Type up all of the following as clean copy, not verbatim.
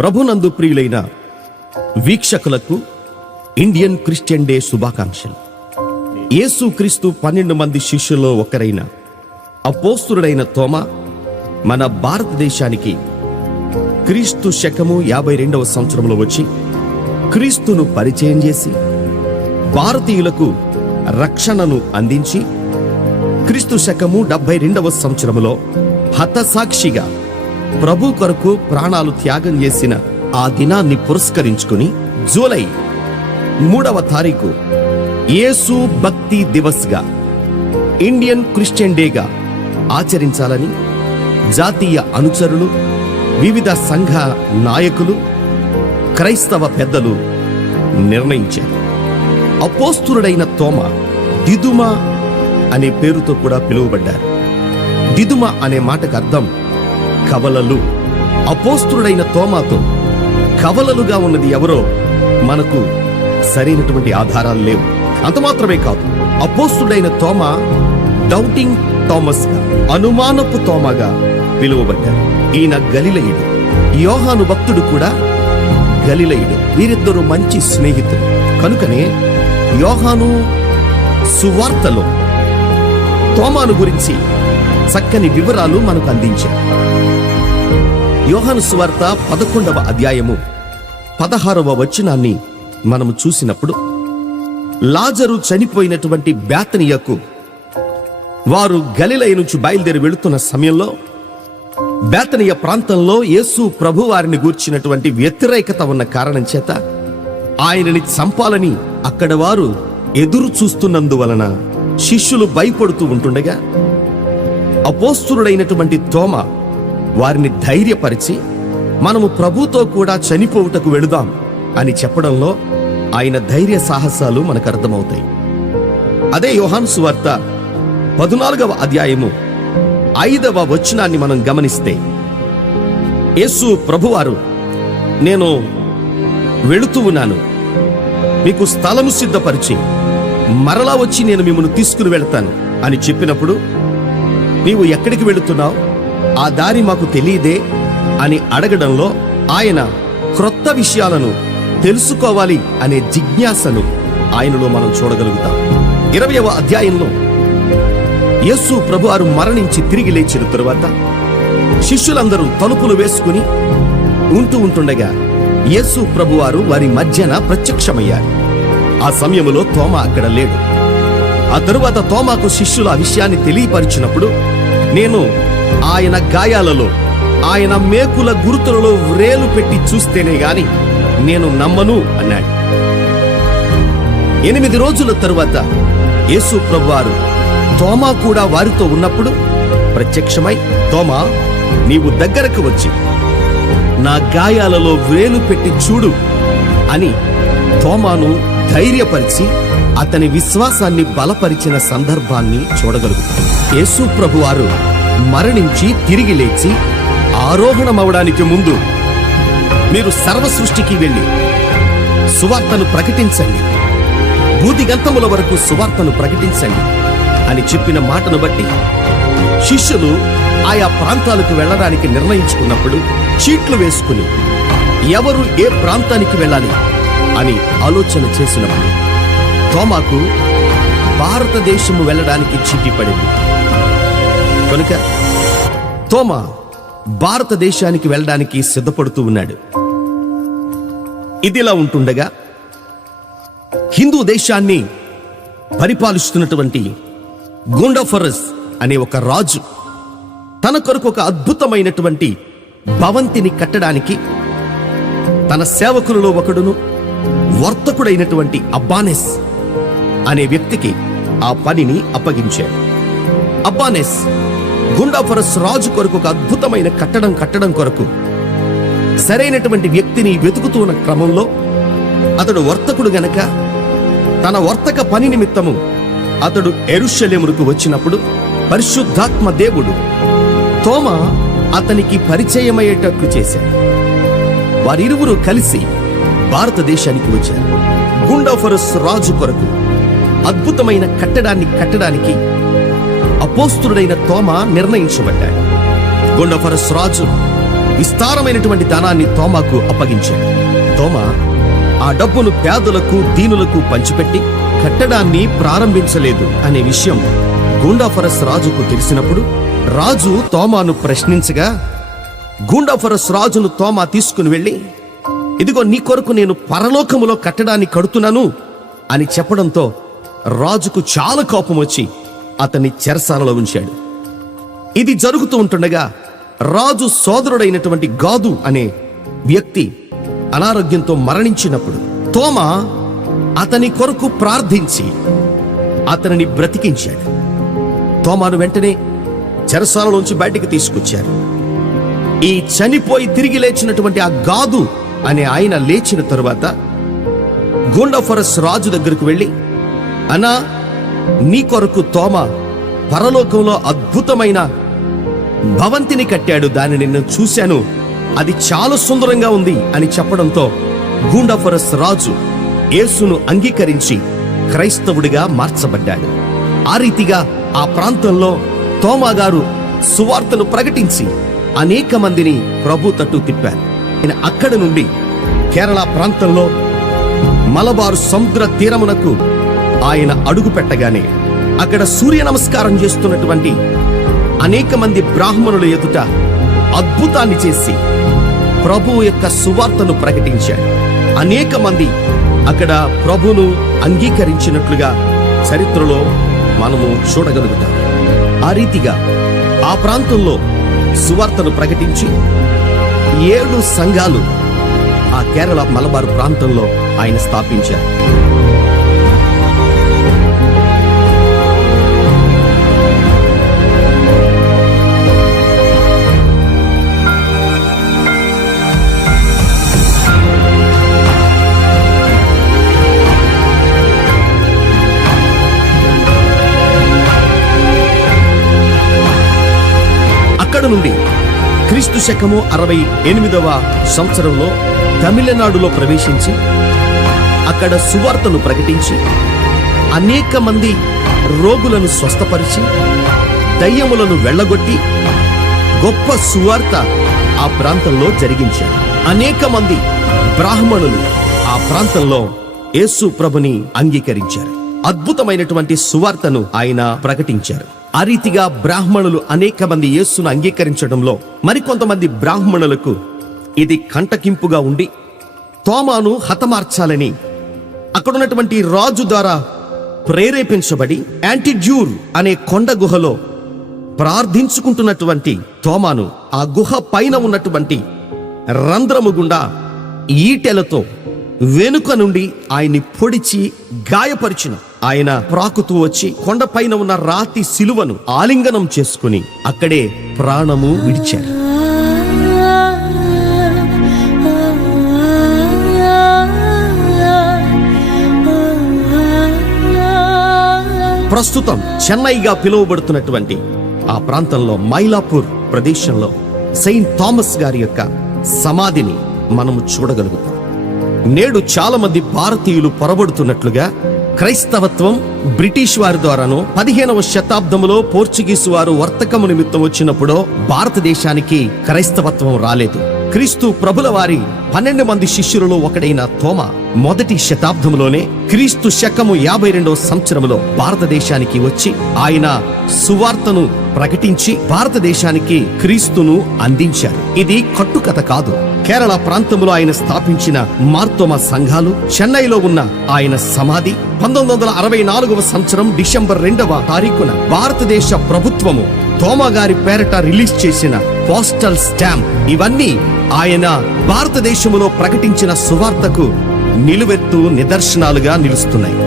ప్రభునందు ప్రియులైన వీక్షకులకు ఇండియన్ క్రిస్టియన్ డే శుభాకాంక్షలు. యేసు క్రీస్తు 12 మంది శిష్యుల్లో ఒకరైన అపోస్తలుడైన తోమా మన భారతదేశానికి క్రీస్తు శకము 52వ సంవత్సరంలో వచ్చి క్రీస్తును పరిచయం చేసి భారతీయులకు రక్షణను అందించి క్రీస్తు శకము 72వ సంవత్సరంలో హతసాక్షిగా ప్రభు కొరకు ప్రాణాలు త్యాగం చేసిన ఆ దినాన్ని పురస్కరించుకుని జూలై 3వ తారీఖు యేసు భక్తి దివస్గా ఇండియన్ క్రిస్టియన్ డేగా ఆచరించాలని జాతీయ అనుచరులు, వివిధ సంఘ నాయకులు, క్రైస్తవ పెద్దలు నిర్ణయించారు. అపోస్తలుడైన తోమా దిదుమా అనే పేరుతో కూడా పిలువబడ్డారు. దిదుమ అనే మాటకు అర్థం కవలలు. అపోస్తలుడైన తోమాతో కవలలుగా ఉన్నది ఎవరో మనకు సరైనటువంటి ఆధారాలు లేవు. అంత మాత్రమే కాదు, అపోస్తలుడైన తోమా డౌటింగ్ థామస్ గా, అనుమానపు తోమాగా పిలువబడ్డారు. ఈయన గలిలయుడు, యోహాను భక్తుడు కూడా గలిలయుడు. వీరిద్దరూ మంచి స్నేహితులు. కనుకనే యోహాను సువార్తలో తోమాను గురించి చక్కని వివరాలు మనకు అందించారు. యోహాను సువార్త 11వ అధ్యాయము 16వ వచనాన్ని మనము చూసినప్పుడు, లాజరు చనిపోయినటువంటి బేతనియకు వారు గలిలయ నుంచి బయలుదేరి వెళుతున్న సమయంలో బేతనియ ప్రాంతంలో యేసు ప్రభు వారిని గూర్చినటువంటి వ్యతిరేకత ఉన్న కారణం చేత ఆయనని చంపాలని అక్కడ వారు ఎదురు చూస్తున్నందువలన శిష్యులు భయపడుతూ ఉంటుండగా అపోస్తలుడైనటువంటి తోమా వారిని ధైర్యపరిచి మనము ప్రభుతో కూడా చనిపోవుటకు వెళుదాం అని చెప్పడంలో ఆయన ధైర్య సాహసాలు మనకు అర్థమవుతాయి. అదే యోహాను సువార్త 14వ అధ్యాయము 5వ వచనాన్ని మనం గమనిస్తే, యేసు ప్రభువారు నేను వెళుతూ ఉన్నాను, మీకు స్థలము సిద్ధపరిచి మరలా వచ్చి నేను మిమ్మల్ని తీసుకుని వెళతాను అని చెప్పినప్పుడు, నీవు ఎక్కడికి వెళుతున్నావు, ఆ దారి మాకు తెలియదే అని అడగడంలో ఆయన క్రొత్త విషయాలను తెలుసుకోవాలి అనే జిజ్ఞాసను ఆయనలో మనం చూడగలుగుతాం. 20వ అధ్యాయంలో యేసు ప్రభువారు మరణించి తిరిగి లేచిన తరువాత శిష్యులందరూ తలుపులు వేసుకుని ఉంటుండగా యేసు ప్రభువారు వారి మధ్యన ప్రత్యక్షమయ్యారు. ఆ సమయంలో తోమా అక్కడ లేడు. ఆ తరువాత తోమాకు శిష్యులు ఆ విషయాన్ని తెలియపరిచినప్పుడు, నేను ఆయన గాయాలలో, ఆయన మేకుల గుర్తులలో వ్రేలు పెట్టి చూస్తేనే గాని నేను నమ్మను అన్నాడు. 8 రోజుల తరువాత యేసు ప్రభువారు తోమా కూడా వారితో ఉన్నప్పుడు ప్రత్యక్షమై, తోమా, నీవు దగ్గరకు వచ్చి నా గాయాలలో వ్రేలు పెట్టి చూడు అని తోమాను ధైర్యపరిచి అతని విశ్వాసాన్ని బలపరిచిన సందర్భాన్ని చూడగలుగుతాం. యేసు ప్రభువారు మరణించి తిరిగి లేచి ఆరోహణమవడానికి ముందు, మీరు సర్వ సృష్టికి వెళ్ళి సువార్తను ప్రకటించండి, భూదిగంతముల వరకు సువార్తను ప్రకటించండి అని చెప్పిన మాటను బట్టి శిష్యులు ఆయా ప్రాంతాలకు వెళ్ళడానికి నిర్ణయించుకున్నప్పుడు చీట్లు వేసుకుని ఎవరు ఏ ప్రాంతానికి వెళ్ళాలి అని ఆలోచన చేసినప్పుడు తోమాకు భారతదేశము వెళ్ళడానికి చీటీ పడింది. కనుక తోమా భారతదేశానికి వెళ్ళడానికి సిద్ధపడుతూ ఉన్నాడు. ఇదిలా ఉంటుండగా హిందూ దేశాన్ని పరిపాలిస్తున్నటువంటి గుండఫరస్ అనే ఒక రాజు తన కొరకు ఒక అద్భుతమైనటువంటి భవంతిని కట్టడానికి తన సేవకులలో ఒకడును వర్తకుడైనటువంటి అబ్బానెస్ అనే వ్యక్తికి ఆ పనిని అప్పగించాడు. అబ్బానెస్ గుండాఫరస్ రాజు కొరకు ఒక అద్భుతమైన కట్టడం కొరకు సరైనటువంటి వ్యక్తిని వెతుకుతున్న క్రమంలో అతడు వర్తకుడు గనక తన వర్తక పని నిమిత్తము అతడు యెరూషలేముకు వచ్చినప్పుడు పరిశుద్ధాత్మ దేవుడు తోమా అతనికి పరిచయమయ్యేటట్లు చేశాడు. వారిరువురు కలిసి భారతదేశానికి వచ్చారు. గుండాఫరస్ రాజు కొరకు అద్భుతమైన కట్టడాన్ని కట్టడానికి అపోస్తలుడైన తోమా నిర్ణయించబడ్డాడు. గుండఫరస్ రాజు విస్తారమైనటువంటి ధనాన్ని తోమాకు అప్పగించాడు. తోమా ఆ డబ్బును పేదలకు దీనులకు పంచిపెట్టి కట్టడాన్ని ప్రారంభించలేదు అనే విషయం గూండాఫరస్ రాజుకు తెలిసినప్పుడు రాజు తోమాను ప్రశ్నించగా, గూండాఫరస్ రాజును తోమా తీసుకుని వెళ్ళి, ఇదిగో నీ కొరకు నేను పరలోకములో కట్టడాన్ని కడుతున్నాను అని చెప్పడంతో రాజుకు చాలా కోపం వచ్చి అతన్ని చెరసాలలో ఉంచాడు. ఇది జరుగుతూ ఉంటుండగా రాజు సోదరుడైనటువంటి గాదు అనే వ్యక్తి అనారోగ్యంతో మరణించినప్పుడు తోమా అతని కొరకు ప్రార్థించి అతనిని బ్రతికించాడు. తోమాను వెంటనే చెరసాలలోంచి బయటికి తీసుకొచ్చారు. ఈ చనిపోయి తిరిగి లేచినటువంటి ఆ గాదు అనే ఆయన లేచిన తరువాత గూండాఫరస్ రాజు దగ్గరకు వెళ్ళి, అన్నా, నీ కొరకు తోమా పరలోకంలో అద్భుతమైన భవంతిని కట్టాడు, దానిని నేను చూశాను, అది చాలా సుందరంగా ఉంది అని చెప్పడంతో గూండాఫరస్ రాజు యేసును అంగీకరించి క్రైస్తవుడిగా మార్చబడ్డాడు. ఆ రీతిగా ఆ ప్రాంతంలో తోమా గారు సువార్తను ప్రకటించి అనేక మందిని ప్రభు తట్టు తిప్పారు. అక్కడి నుండి కేరళ ప్రాంతంలో మలబారు సముద్ర తీరమునకు ఆయన అడుగు పెట్టగానే అక్కడ సూర్య నమస్కారం చేస్తున్నటువంటి అనేక మంది బ్రాహ్మణుల ఎదుట అద్భుతాన్ని చేసి ప్రభువు యొక్క సువార్తను ప్రకటించాడు. అనేక మంది అక్కడ ప్రభువును అంగీకరించినట్లుగా చరిత్రలో మనము చూడగలుగుతాం. ఆ రీతిగా ఆ ప్రాంతంలో సువార్తను ప్రకటించి 7 సంఘాలు ఆ కేరళ మలబార్ ప్రాంతంలో ఆయన స్థాపించారు. అక్కడ నుండి క్రీస్తు శకము 68వ సంవత్సరంలో తమిళనాడులో ప్రవేశించి అక్కడ సువార్తను ప్రకటించి అనేక మంది రోగులను స్వస్థపరిచి దయ్యములను వెళ్ళగొట్టి గొప్ప సువార్త ఆ ప్రాంతంలో జరిగించారు. అనేక మంది బ్రాహ్మణులు ఆ ప్రాంతంలో యేసు ప్రభుని అంగీకరించారు. అద్భుతమైనటువంటి సువార్తను ఆయన ప్రకటించారు. ఆ రీతిగా బ్రాహ్మణులు అనేక మంది యేసును అంగీకరించడంలో మరికొంతమంది బ్రాహ్మణులకు ఇది కంటకింపుగా ఉండి తోమాను హతమార్చాలని అక్కడున్నటువంటి రాజు ద్వారా ప్రేరేపించబడి యాంటిడ్యూర్ అనే కొండ గుహలో ప్రార్థించుకుంటున్నటువంటి తోమాను ఆ గుహ పైన ఉన్నటువంటి రంధ్రము గుండా ఈటెలతో వెనుక నుండి ఆయన్ని పొడిచి గాయపరిచిన ఆయన ప్రాకుతూ వచ్చి కొండపైన ఉన్న రాతి శిలువను ఆలింగనం చేసుకుని అక్కడే ప్రాణము విడిచారు. ప్రస్తుతం చెన్నైగా పిలువబడుతున్నటువంటి ఆ ప్రాంతంలో మైలాపూర్ ప్రదేశంలో సెయింట్ థామస్ గారి యొక్క సమాధిని మనము చూడగలుగుతాం. నేడు చాలా మంది భారతీయులు పొరబడుతున్నట్లుగా క్రైస్తవత్వం బ్రిటిష్ వారి ద్వారాను 15వ శతాబ్దంలో పోర్చుగీసు వారు వర్తకము నిమిత్తం వచ్చినప్పుడు భారతదేశానికి క్రైస్తవత్వం రాలేదు. క్రీస్తు ప్రభుల వారి 12 మంది శిష్యులలో ఒకడైన తోమా మొదటి శతాబ్దంలోనే క్రీస్తు శకము 52వ సంవత్సరంలో భారతదేశానికి వచ్చి ఆయన సువార్తను ప్రకటించి భారతదేశానికి క్రీస్తును అందించారు. ఇది కట్టుకథ కాదు. కేరళ ప్రాంతంలో ఆయన స్థాపించిన మార్తోమా సంఘాలు, చెన్నైలో ఉన్న ఆయన సమాధి, 1964వ సంవత్సరం డిసెంబర్ 2వ తారీఖున భారతదేశ ప్రభుత్వము తోమా గారి పేరట రిలీజ్ చేసిన పోస్టల్ స్టాంప్, ఇవన్నీ ఆయన భారతదేశంలో ప్రకటించిన సువార్తకు నిలువెత్తు నిదర్శనాలుగా నిలుస్తున్నాయి.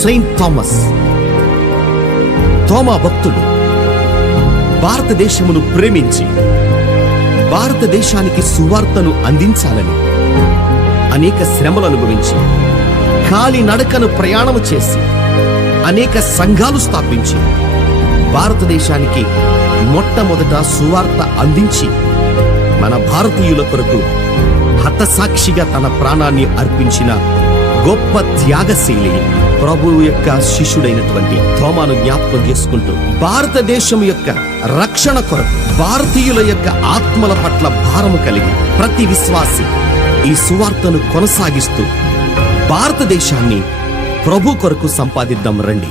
సెయింట్ థామస్, తోమా భక్తుడు భారతదేశమును ప్రేమించి భారతదేశానికి సువార్తను అందించాలని అనేక శ్రమలు అనుభవించి కాలి నడకను ప్రయాణము చేసి అనేక సంఘాలు స్థాపించి భారతదేశానికి మొట్టమొదట సువార్త అందించి మన భారతీయుల కొరకు హతసాక్షిగా తన ప్రాణాన్ని అర్పించిన గొప్ప త్యాగశీలి ప్రభువు యొక్క శిష్యుడైనటువంటి తోమాను జ్ఞాపకం చేసుకుంటూ భారతదేశం యొక్క రక్షణ కొరకు, భారతీయుల యొక్క ఆత్మల పట్ల భారము కలిగి ప్రతి విశ్వాసి ఈ సువార్తను కొనసాగిస్తూ భారతదేశాన్ని ప్రభు కొరకు సంపాదిద్దాం రండి.